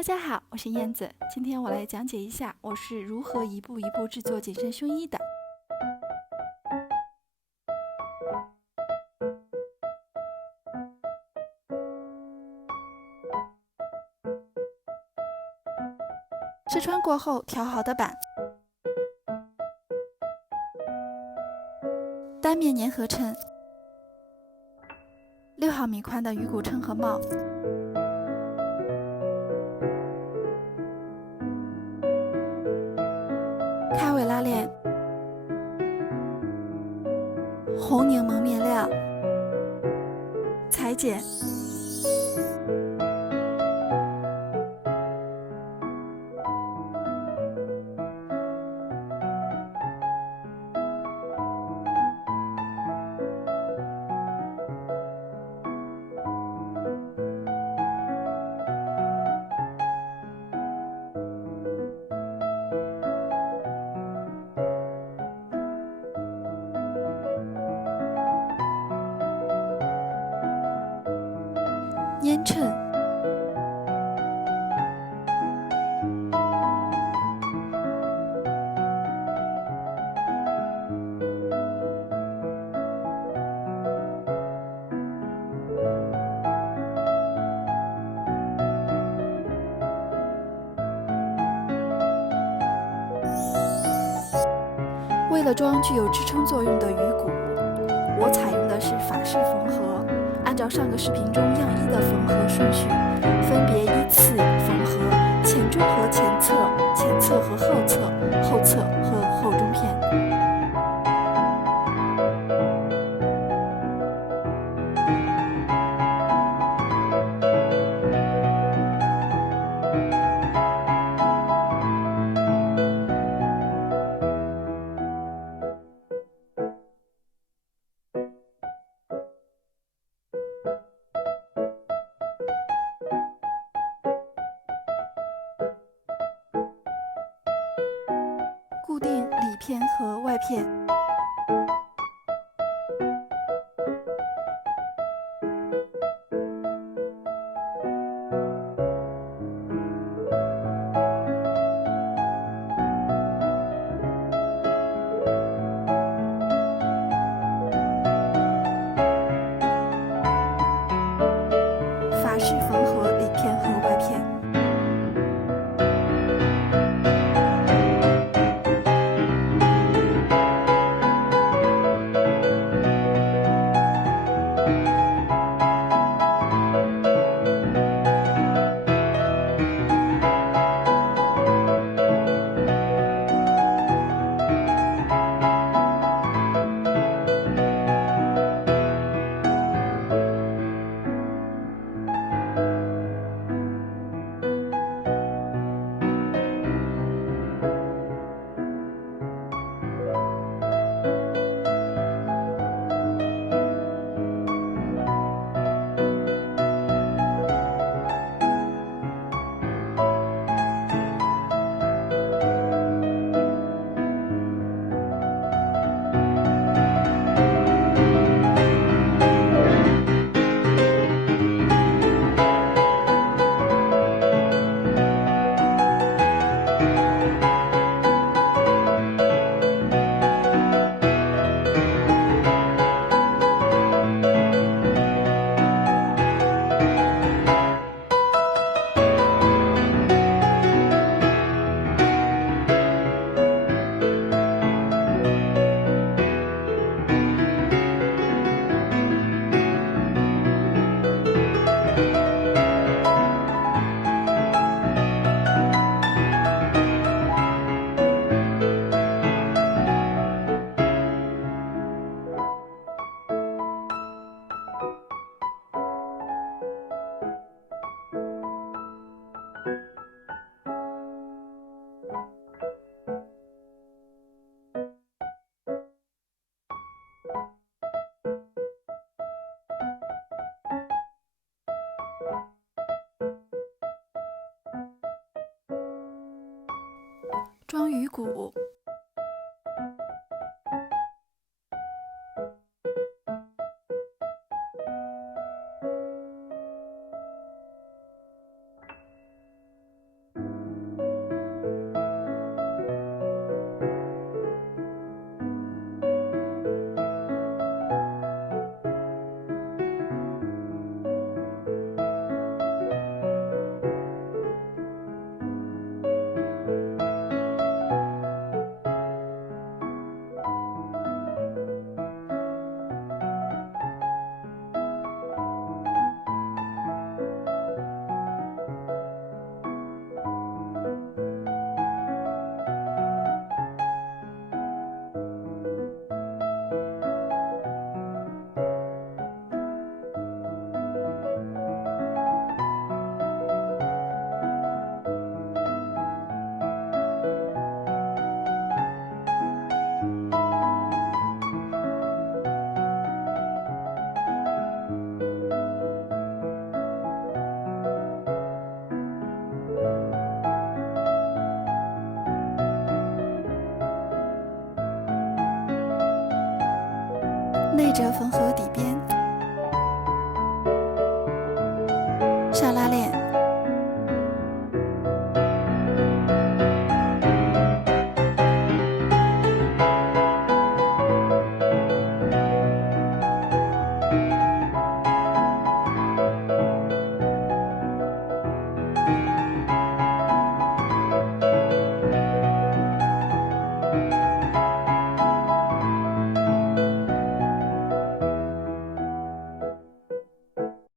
大家好，我是燕子，今天我来讲解一下我是如何一步一步制作紧身胸衣的。试穿过后调好的版，单面粘合衬，6毫米宽的鱼骨衬和帽，开尾拉链，红柠檬面料，裁剪，粘衬，为了装具有支撑作用的鱼骨，我采用的是法式缝合，按照上个视频中样衣的缝合顺序，分别依次缝合前中和前侧、前侧和后侧、后侧和后中片。固定里片和外片，法式缝合里片和外片。装鱼骨，内折缝合底边，